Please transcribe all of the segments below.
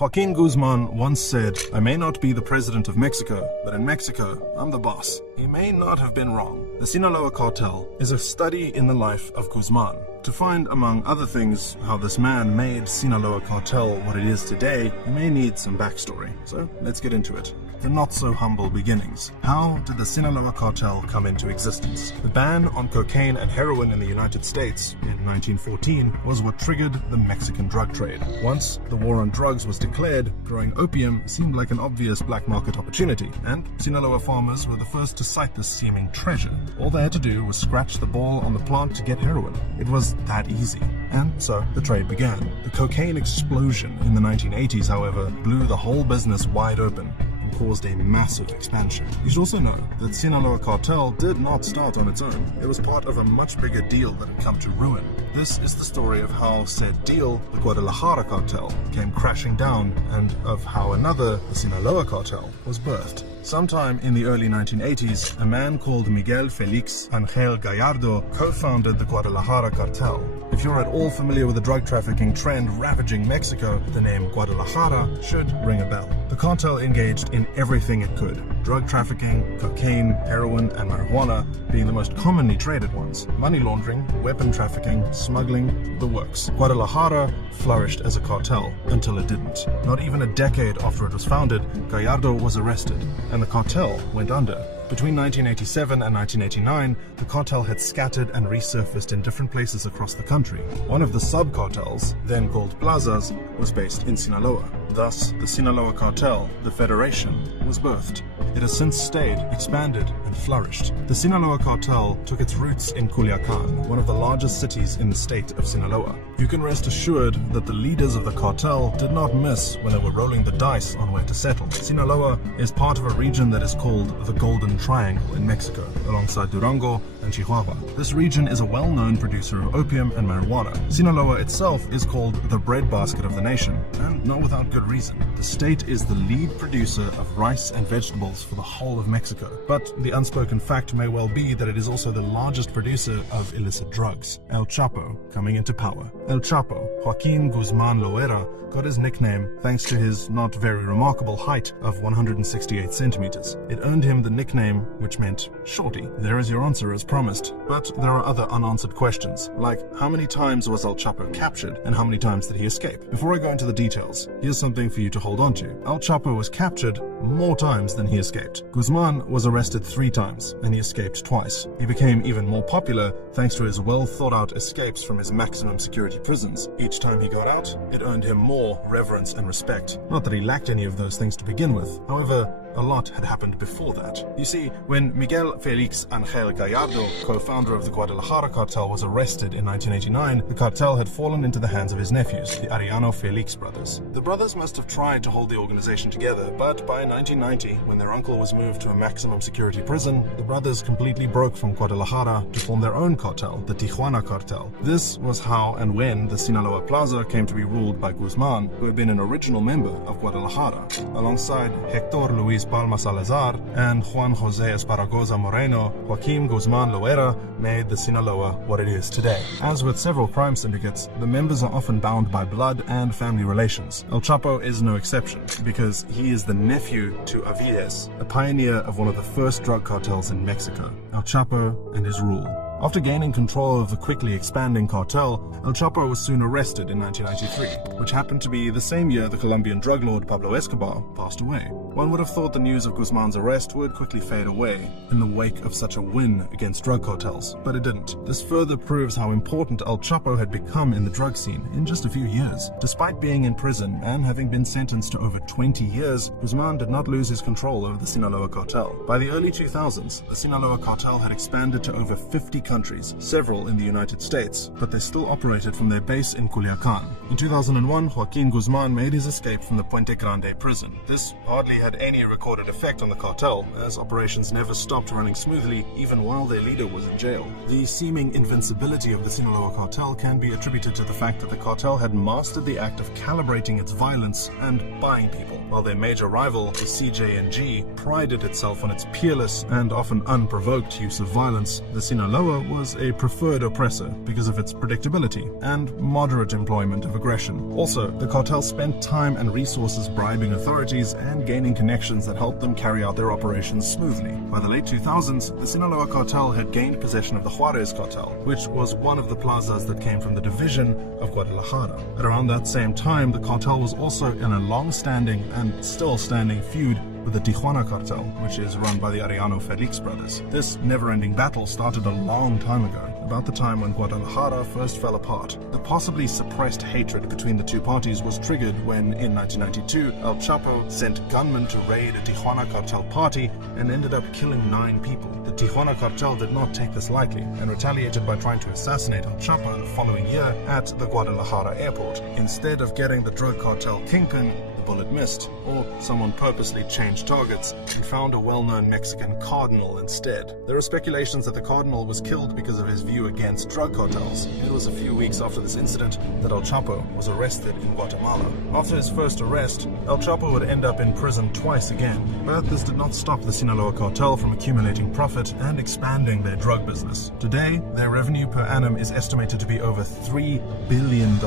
Joaquin Guzman once said, "I may not be the president of Mexico, but in Mexico, I'm the boss." He may not have been wrong. The Sinaloa Cartel is a study in the life of Guzman. To find, among other things, how this man made Sinaloa Cartel what it is today, you may need some backstory. So let's get into it. The not-so-humble beginnings. How did the Sinaloa Cartel come into existence? The ban on cocaine and heroin in the United States in 1914 was what triggered the Mexican drug trade. Once the war on drugs was declared, growing opium seemed like an obvious black market opportunity, and Sinaloa farmers were the first to cite this seeming treasure. All they had to do was scratch the ball on the plant to get heroin. It was that easy. And so the trade began. The cocaine explosion in the 1980s, however, blew the whole business wide open, caused a massive expansion. You should also know that Sinaloa Cartel did not start on its own. It was part of a much bigger deal that had come to ruin. This is the story of how said deal, the Guadalajara Cartel, came crashing down, and of how another, the Sinaloa Cartel, was birthed. Sometime in the early 1980s, a man called Miguel Felix Angel Gallardo co-founded the Guadalajara Cartel. If you're at all familiar with the drug trafficking trend ravaging Mexico, the name Guadalajara should ring a bell. The cartel engaged in everything it could. Drug trafficking, cocaine, heroin, and marijuana being the most commonly traded ones. Money laundering, weapon trafficking, smuggling, the works. Guadalajara flourished as a cartel until it didn't. Not even a decade after it was founded, Gallardo was arrested, and the cartel went under. Between 1987 and 1989, the cartel had scattered and resurfaced in different places across the country. One of the sub-cartels, then called plazas, was based in Sinaloa. Thus, the Sinaloa Cartel, the Federation, was birthed. It has since stayed, expanded, and flourished. The Sinaloa Cartel took its roots in Culiacan, one of the largest cities in the state of Sinaloa. You can rest assured that the leaders of the cartel did not miss when they were rolling the dice on where to settle. Sinaloa is part of a region that is called the Golden Triangle in Mexico, alongside Durango and Chihuahua. This region is a well-known producer of opium and marijuana. Sinaloa itself is called the breadbasket of the nation, and not without good reason. The state is the lead producer of rice and vegetables for the whole of Mexico. But the unspoken fact may well be that it is also the largest producer of illicit drugs. El Chapo coming into power. El Chapo, Joaquin Guzman Loera, got his nickname thanks to his not very remarkable height of 168 centimeters. It earned him the nickname which meant Shorty. There is your answer as promised. But there are other unanswered questions, like how many times was El Chapo captured and how many times did he escape? Before I go into the details, here's something for you to hold on to. El Chapo was captured more times than he escaped. Guzman was arrested 3 times and he escaped twice. He became even more popular thanks to his well thought out escapes from his maximum security prisons. Each time he got out, it earned him more reverence and respect. Not that he lacked any of those things to begin with. However, a lot had happened before that. You see, when Miguel Felix Angel Gallardo, co-founder of the Guadalajara Cartel, was arrested in 1989, the cartel had fallen into the hands of his nephews, the Arellano Felix brothers. The brothers must have tried to hold the organization together, but by 1990, when their uncle was moved to a maximum security prison, the brothers completely broke from Guadalajara to form their own cartel, the Tijuana Cartel. This was how and when the Sinaloa Plaza came to be ruled by Guzman, who had been an original member of Guadalajara. Alongside Hector Luis Palma Salazar and Juan Jose Esparragoza Moreno, Joaquin Guzman Loera made the Sinaloa what it is today. As with several crime syndicates, the members are often bound by blood and family relations. El Chapo is no exception, because he is the nephew to Aviles, a pioneer of one of the first drug cartels in Mexico. El Chapo and his rule. After gaining control of the quickly expanding cartel, El Chapo was soon arrested in 1993, which happened to be the same year the Colombian drug lord Pablo Escobar passed away. One would have thought the news of Guzman's arrest would quickly fade away in the wake of such a win against drug cartels, but it didn't. This further proves how important El Chapo had become in the drug scene in just a few years. Despite being in prison and having been sentenced to over 20 years, Guzman did not lose his control over the Sinaloa cartel. By the early 2000s, the Sinaloa cartel had expanded to over 50 countries, several in the United States, but they still operated from their base in Culiacan. In 2001, Joaquin Guzman made his escape from the Puente Grande prison. This hardly had any recorded effect on the cartel, as operations never stopped running smoothly even while their leader was in jail. The seeming invincibility of the Sinaloa cartel can be attributed to the fact that the cartel had mastered the act of calibrating its violence and buying people. While their major rival, the CJNG, prided itself on its peerless and often unprovoked use of violence, the Sinaloa Chapo was a preferred oppressor because of its predictability and moderate employment of aggression. Also, the cartel spent time and resources bribing authorities and gaining connections that helped them carry out their operations smoothly. By the late 2000s, the Sinaloa cartel had gained possession of the Juarez cartel, which was one of the plazas that came from the division of Guadalajara. At around that same time, the cartel was also in a long-standing and still standing feud with the Tijuana cartel, which is run by the Arellano Felix brothers. This never-ending battle started a long time ago, about the time when Guadalajara first fell apart. The possibly suppressed hatred between the two parties was triggered when, in 1992, El Chapo sent gunmen to raid a Tijuana cartel party and ended up killing 9 people. The Tijuana cartel did not take this lightly and retaliated by trying to assassinate El Chapo the following year at the Guadalajara airport. Instead of getting the drug cartel kingpin, the bullet missed, or someone purposely changed targets and found a well-known Mexican cardinal instead. There are speculations that the cardinal was killed because of his view against drug cartels. It was a few weeks after this incident that El Chapo was arrested in Guatemala. After his first arrest, El Chapo would end up in prison twice again, but this did not stop the Sinaloa cartel from accumulating profit and expanding their drug business. Today, their revenue per annum is estimated to be over $3 billion.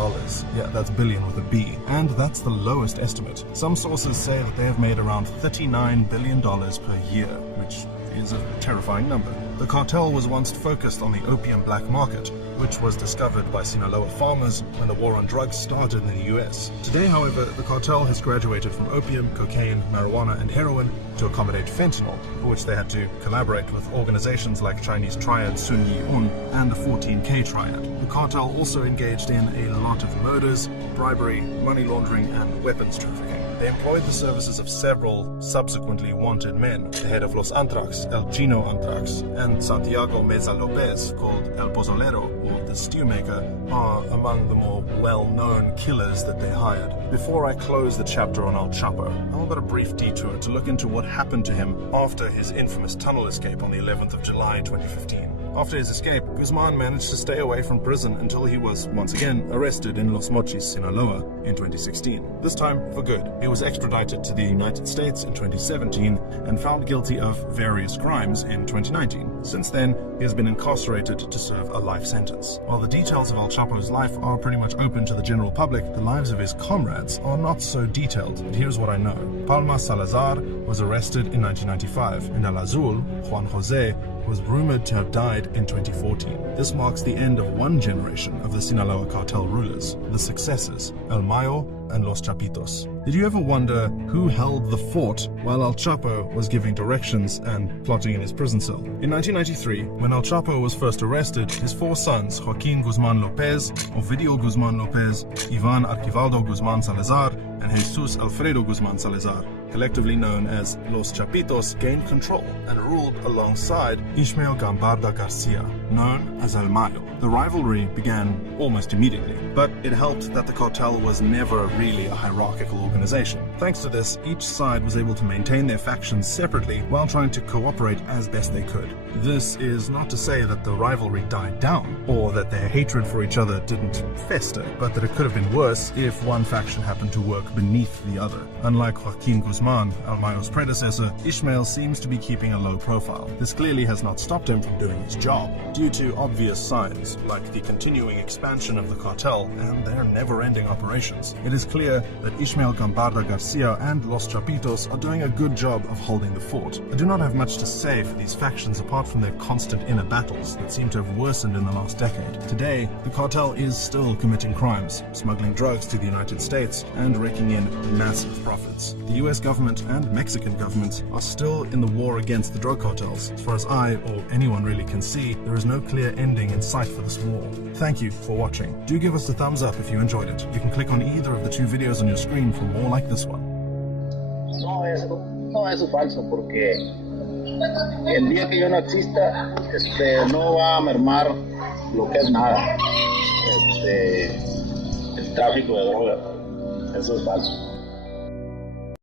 Yeah, that's billion with a B, and that's the lowest estimate. Some sources say that they have made around $39 billion per year, which is a terrifying number. The cartel was once focused on the opium black market, which was discovered by Sinaloa farmers when the war on drugs started in the US. Today, however, the cartel has graduated from opium, cocaine, marijuana, and heroin to accommodate fentanyl, for which they had to collaborate with organizations like Chinese Triad Sun Yi-un and the 14K Triad. The cartel also engaged in a lot of murders, bribery, money laundering, and weapons trafficking. They employed the services of several subsequently wanted men. The head of Los Antrax, El Chino Antrax, and Santiago Meza Lopez, called El Pozolero, or the stew maker, are among the more well-known killers that they hired. Before I close the chapter on El Chapo, I will but a brief detour to look into what happened to him after his infamous tunnel escape on the 11th of July 2015. After his escape, Guzman managed to stay away from prison until he was, once again, arrested in Los Mochis, Sinaloa in 2016. This time, for good. He was extradited to the United States in 2017 and found guilty of various crimes in 2019. Since then, he has been incarcerated to serve a life sentence. While the details of El Chapo's life are pretty much open to the general public, the lives of his comrades are not so detailed. But here's what I know. Palma Salazar was arrested in 1995, and El Azul, Juan Jose, was rumored to have died in 2014. This marks the end of one generation of the Sinaloa cartel rulers, the successors, El Mayo and Los Chapitos. Did you ever wonder who held the fort while El Chapo was giving directions and plotting in his prison cell? In 1993, when El Chapo was first arrested, his 4 sons, Joaquin Guzman Lopez, Ovidio Guzman Lopez, Ivan Arquivaldo Guzman Salazar, and Jesus Alfredo Guzman Salazar, collectively known as Los Chapitos, gained control and ruled alongside Ishmael Gambarda Garcia, known as El Mayo. The rivalry began almost immediately, but it helped that the cartel was never really a hierarchical organization. Thanks to this, each side was able to maintain their factions separately while trying to cooperate as best they could. This is not to say that the rivalry died down, or that their hatred for each other didn't fester, but that it could have been worse if one faction happened to work beneath the other. Unlike Joaquin Guzman, El Mayo's predecessor, Ishmael seems to be keeping a low profile. This clearly has not stopped him from doing his job, due to obvious signs, like the continuing expansion of the cartel and their never-ending operations. It is clear that Ishmael Gambarda Garcia and Los Chapitos are doing a good job of holding the fort. I do not have much to say for these factions apart from their constant inner battles that seem to have worsened in the last decade. Today, the cartel is still committing crimes, smuggling drugs to the United States, and raking in massive profits. The US government and Mexican government are still in the war against the drug cartels. As far as I, or anyone really can see, there is no clear ending in sight for this war. Thank you for watching. Do give us a thumbs up if you enjoyed it. You can click on either of the 2 videos on your screen for more like this one. No, eso es falso, porque el día que yo no exista, no va a mermar lo que es nada, el tráfico de drogas. Eso es falso.